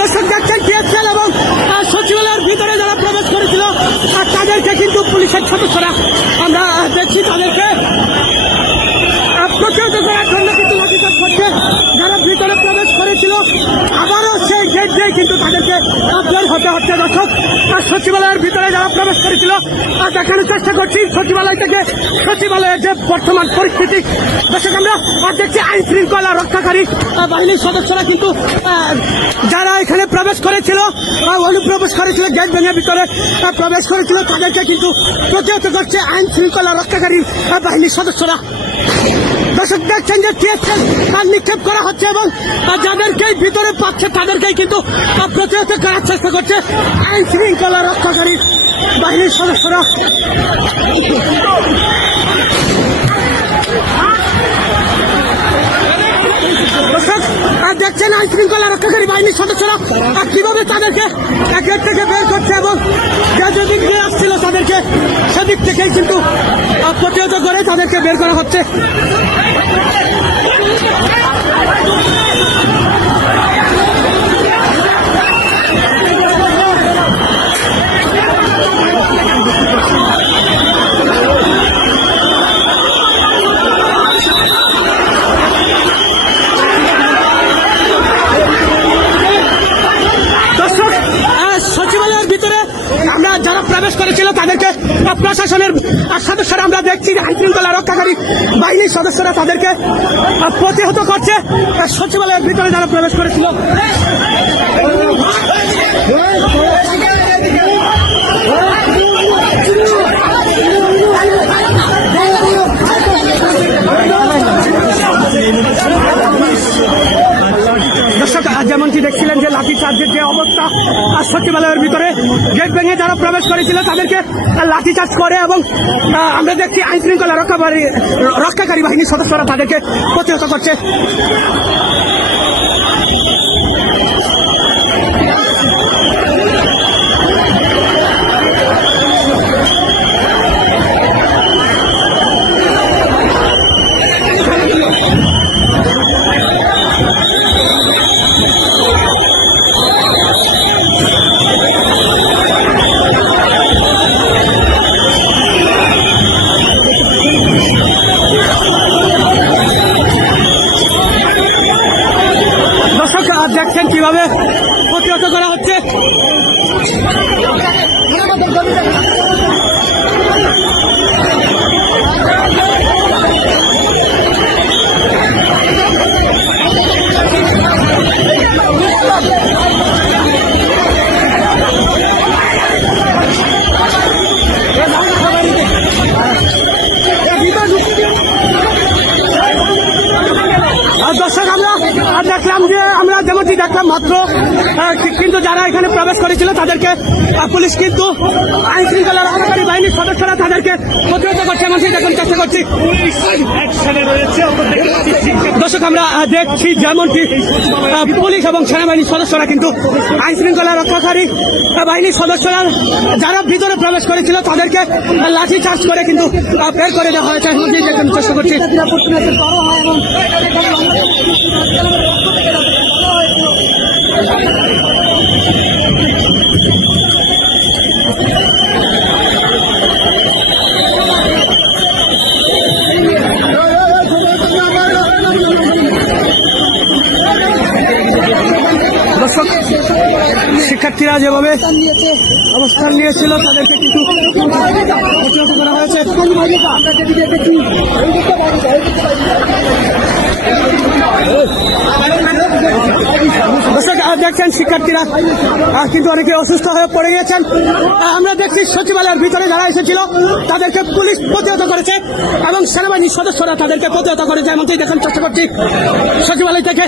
দর্শক দেখছেন টিএসএল এবং সচিবালয়ের ভিতরে যারা প্রবেশ করেছিল তাদেরকে কিন্তু পুলিশের সদস্যরা আমরা দেখছি তাদেরকে প্রতিহত করার জন্য কিন্তু লাঠিচার্জ করছে। যারা ভিতরে প্রবেশ করেছিল আবারও সেই গেট দিয়ে কিন্তু তাদেরকে বের হতে হচ্ছে। দর্শক সচিবালয়ের ভিতরে যারা প্রবেশ করেছিল দেখানোর চেষ্টা করছি সচিবালয় থেকে সচিবালয়ের যে বর্তমান পরিস্থিতি। দর্শক আমরা দেখছি আইন শৃঙ্খলা রক্ষাকারী বাহিনীর সদস্যরা কিন্তু যারা এখানে প্রবেশ করেছিল অনুপ্রবেশ করেছিল গেট ভেঙে ভিতরে প্রবেশ করেছিল তাদেরকে কিন্তু প্রতিহত করছে আইন শৃঙ্খলা রক্ষাকারী বাহিনীর সদস্যরা। দর্শক দেখছেন যে টিএসএল তার নিক্ষেপ করা হচ্ছে এবং যাদেরকেই ভিতরে পাচ্ছে তাদেরকেই কিন্তু প্রতিহত করার চেষ্টা করছে আইন শৃঙ্খলা রক্ষাকারী বাহিনীর সদস্যরা। দর্শক দেখছেন আইন শৃঙ্খলা রক্ষাকারী বাহিনীর সদস্যরা কিভাবে তাদেরকে একের থেকে বের করছে এবং যেদিক দিয়ে আসছিল তাদেরকে সেদিক থেকেই কিন্তু প্রতিহত করে তাদেরকে বের করা হচ্ছে। সচিবালয়ের ভিতরে আমরা যারা প্রবেশ করেছিল তাদেরকে প্রশাসনের সদস্যরা আমরা দেখছি আইন শৃঙ্খলা রক্ষাকারী বাহিনীর সদস্যরা তাদেরকে প্রতিহত করছে। সচিবালয়ের ভিতরে যারা প্রবেশ করেছিল দর্শক যেমনটি দেখছিলেন যে লাঠিচার্জের যে অবস্থা সচিবালয়ের ভিতরে গেট ভেঙে যারা প্রবেশ করেছিল তাদেরকে লাঠিচার্জ করে এবং আমরা দেখছি আইন শৃঙ্খলা রক্ষাকারী বাহিনীর সদস্যরা তাদেরকে প্রতিহত করছে। দেখছেন কিভাবে প্রতিহত করা হচ্ছে। দর্শক আমরা দেখলাম যে আমরা যেমনটি দেখলাম মাত্র কিন্তু যারা এখানে প্রবেশ করেছিল তাদেরকে পুলিশ কিন্তু আইন শৃঙ্খলা রক্ষাকারী বাহিনীর সদস্যরা তাদেরকে প্রতিহত করছে এমনটি দেখার চেষ্টা করছি। দর্শক আমরা দেখছি যেমনটি পুলিশ এবং সেনাবাহিনীর সদস্যরা কিন্তু আইন শৃঙ্খলা রক্ষাকারী বাহিনীর সদস্যরা যারা ভিতরে প্রবেশ করেছিল তাদেরকে লাঠি চার্জ করে কিন্তু বের করে দেওয়া হয়েছে এমনটি দেখার চেষ্টা করছি। দর্শক শিক্ষার্থীরা যেভাবে অবস্থান নিয়েছিল তাদেরকে কিন্তু প্রতিহত করা হয়েছে। দর্শক দেখছেন শিক্ষার্থীরা কিন্তু অনেকে অসুস্থ হয়ে পড়ে গিয়েছেন। আমরা দেখছি সচিবালয়ের ভিতরে যারা এসেছিল তাদেরকে পুলিশ প্রতিহত করেছে এবং সেনাবাহিনীর সদস্যরা তাদেরকে প্রতিহত করেছে এমনটাই দেখার চেষ্টা করছি সচিবালয় থেকে।